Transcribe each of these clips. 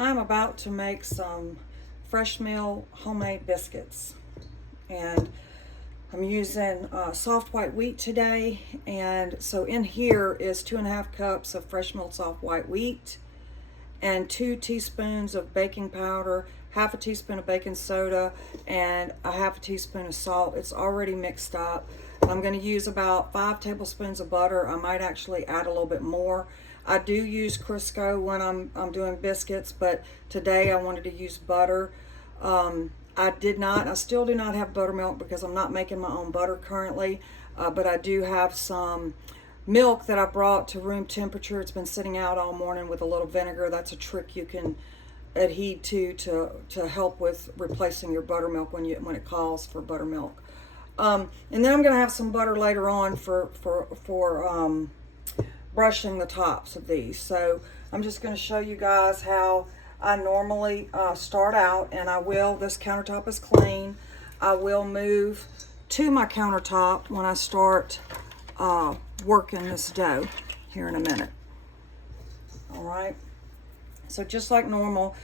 I'm about to make some fresh meal homemade biscuits, and I'm using soft white wheat today. And so in here is 2.5 cups of fresh milled soft white wheat and 2 teaspoons of baking powder, half a teaspoon of baking soda, and a half a teaspoon of salt. It's already mixed up. I'm going to use about 5 tablespoons of butter. I might actually add a little bit more. I do use Crisco when I'm doing biscuits, but today I wanted to use butter. I still do not have buttermilk because I'm not making my own butter currently, but I do have some milk that I brought to room temperature. It's been sitting out all morning with a little vinegar. That's a trick you can adhere to help with replacing your buttermilk when it calls for buttermilk. And then I'm going to have some butter later on for brushing the tops of these. So I'm just going to show you guys how I normally start out, and this countertop is clean. I will move to my countertop when I start working this dough here in a minute. All right, so just like normal,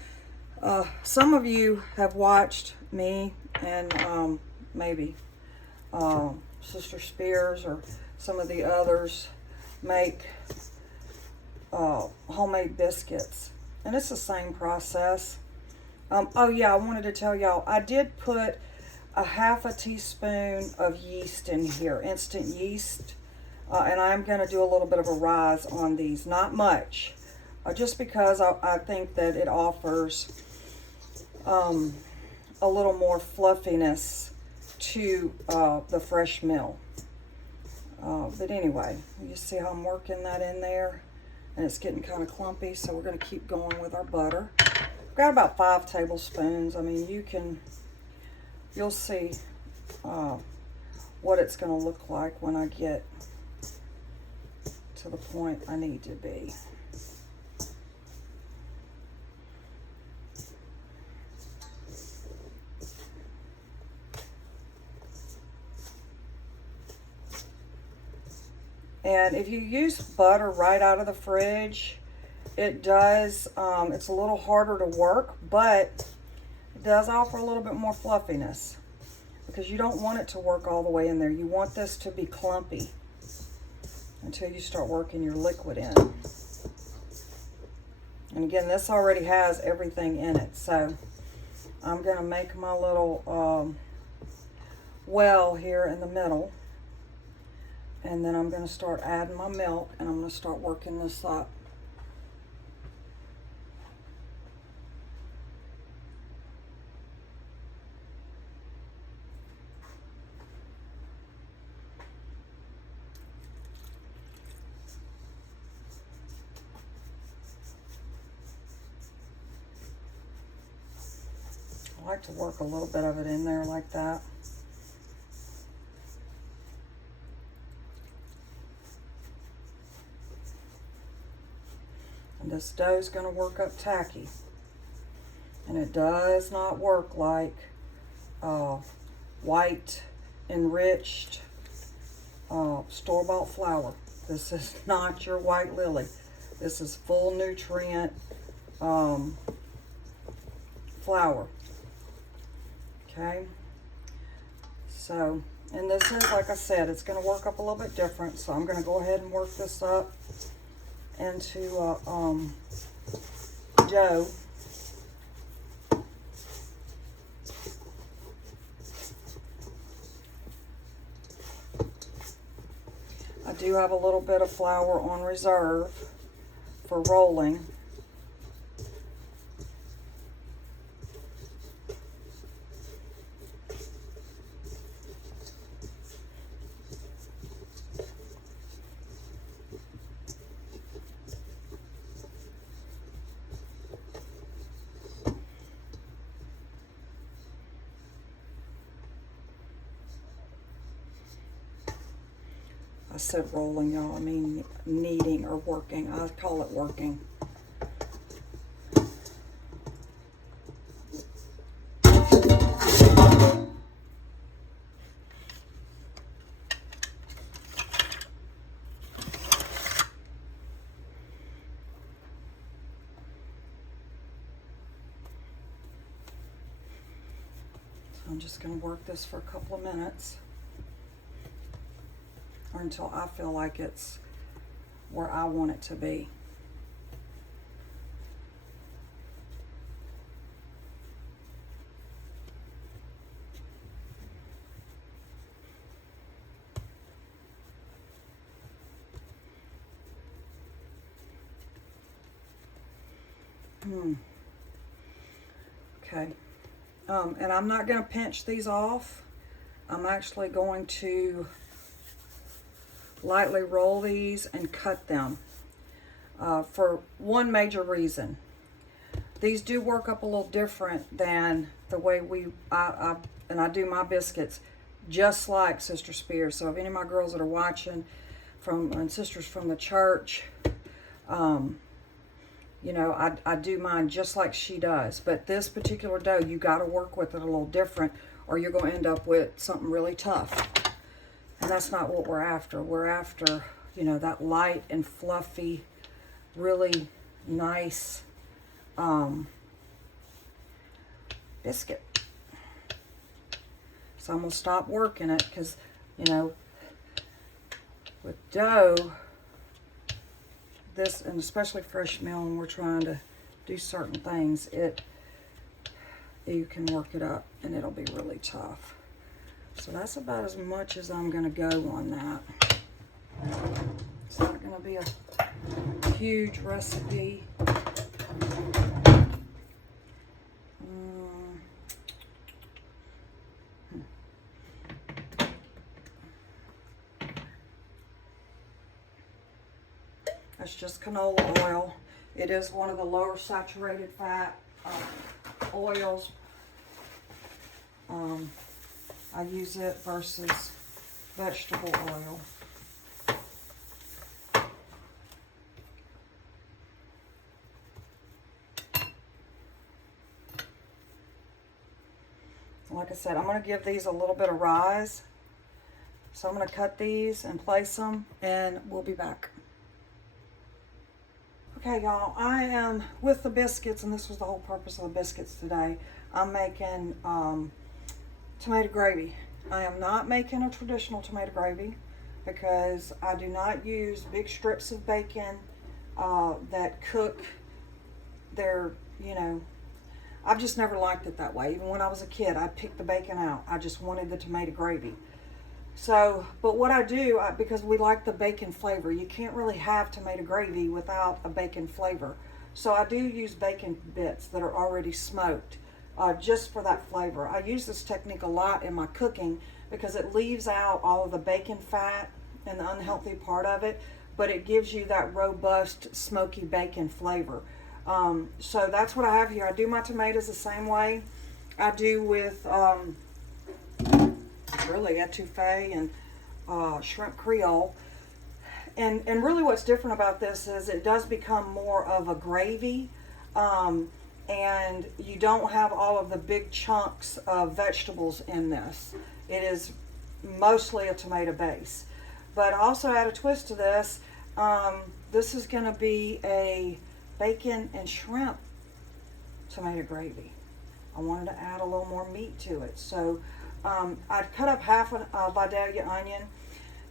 some of you have watched me and maybe Sister Spears or some of the others make homemade biscuits, and it's the same process. Oh yeah, I wanted to tell y'all, I did put a half a teaspoon of yeast in here, instant yeast, and I'm going to do a little bit of a rise on these, not much, just because I think that it offers a little more fluffiness to the fresh mill. But anyway, you see how I'm working that in there, and it's getting kind of clumpy, so we're going to keep going with our butter. I've got about 5 tablespoons. I mean, you'll see what it's going to look like when I get to the point I need to be. And if you use butter right out of the fridge, it does, it's a little harder to work, but it does offer a little bit more fluffiness because you don't want it to work all the way in there. You want this to be clumpy until you start working your liquid in. And again, this already has everything in it. So I'm going to make my little well here in the middle. And then I'm going to start adding my milk, and I'm going to start working this up. I like to work a little bit of it in there like that. This dough is going to work up tacky, and it does not work like white enriched store-bought flour. This is not your white lily. This is full nutrient flour. Okay, so, and this is, like I said, it's going to work up a little bit different, so I'm going to go ahead and work this up into dough. I do have a little bit of flour on reserve for rolling. I said rolling, y'all. I mean kneading or working. I call it working. I'm just going to work this for a couple of minutes, or until I feel like it's where I want it to be. Okay. And I'm not going to pinch these off. I'm actually going to lightly roll these and cut them for one major reason. These do work up a little different than the way I do my biscuits, just like Sister Spears. So if any of my girls that are watching and sisters from the church, you know, I do mine just like she does. But this particular dough, you got to work with it a little different, or you're going to end up with something really tough. And that's not what we're after. We're after, you know, that light and fluffy, really nice biscuit. So I'm going to stop working it because, you know, with dough, this, and especially fresh meal, when we're trying to do certain things, you can work it up and it'll be really tough. So that's about as much as I'm going to go on that. It's not going to be a huge recipe. That's just canola oil. It is one of the lower saturated fat oils. I use it versus vegetable oil. Like I said, I'm going to give these a little bit of rise. So I'm going to cut these and place them, and we'll be back. Okay, y'all, I am with the biscuits, and this was the whole purpose of the biscuits today. I'm making tomato gravy. I am not making a traditional tomato gravy because I do not use big strips of bacon that cook. They're, you know, I've just never liked it that way. Even when I was a kid, I picked the bacon out. I just wanted the tomato gravy. So, but what I do, because we like the bacon flavor, you can't really have tomato gravy without a bacon flavor. So I do use bacon bits that are already smoked just for that flavor. I use this technique a lot in my cooking because it leaves out all of the bacon fat and the unhealthy part of it, but it gives you that robust smoky bacon flavor. So that's what I have here. I do my tomatoes the same way I do with really etouffee and shrimp creole. And really what's different about this is it does become more of a gravy, and you don't have all of the big chunks of vegetables in this. It is mostly a tomato base. But I also add a twist to this. This is going to be a bacon and shrimp tomato gravy. I wanted to add a little more meat to it. So I'd cut up half a Vidalia onion,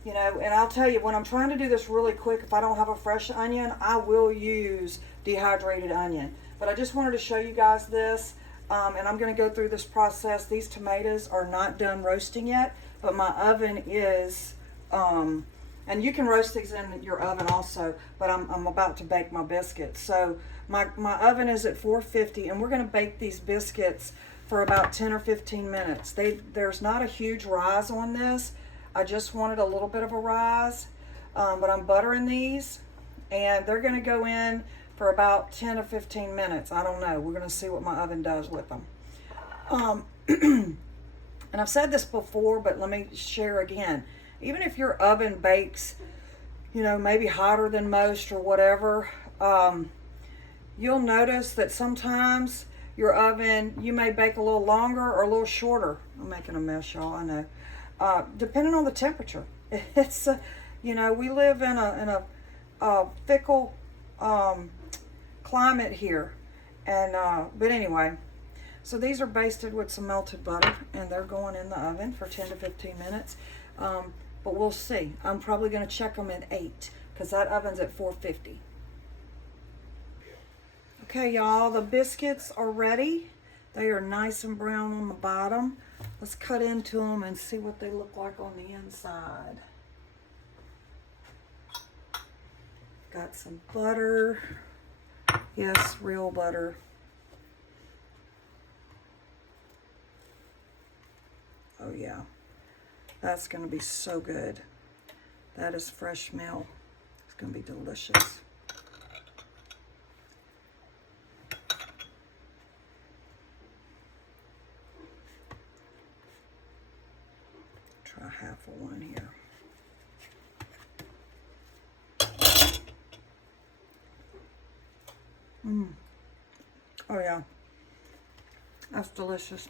you know, and I'll tell you, when I'm trying to do this really quick, if I don't have a fresh onion, I will use dehydrated onion. But I just wanted to show you guys this, and I'm going to go through this process. These tomatoes are not done roasting yet, but my oven is, and you can roast these in your oven also, but I'm about to bake my biscuits. So my oven is at 450, and we're going to bake these biscuits for about 10 or 15 minutes. There's not a huge rise on this. I just wanted a little bit of a rise, but I'm buttering these, and they're going to go in for about 10 or 15 minutes. I don't know. We're going to see what my oven does with them. And I've said this before, but let me share again. Even if your oven bakes, you know, maybe hotter than most or whatever, you'll notice that sometimes your oven, you may bake a little longer or a little shorter. I'm making a mess, y'all, I know. Depending on the temperature. It's, you know, we live in a fickle climate here. And, but anyway, So these are basted with some melted butter, and they're going in the oven for 10 to 15 minutes. But we'll see. I'm probably going to check them at 8 because that oven's at 450. Okay, y'all, the biscuits are ready. They are nice and brown on the bottom. Let's cut into them and see what they look like on the inside. Got some butter. Yes, real butter. Oh yeah, that's gonna be so good. That is fresh milk. It's gonna be delicious. Try half of one here. Oh yeah, that's delicious.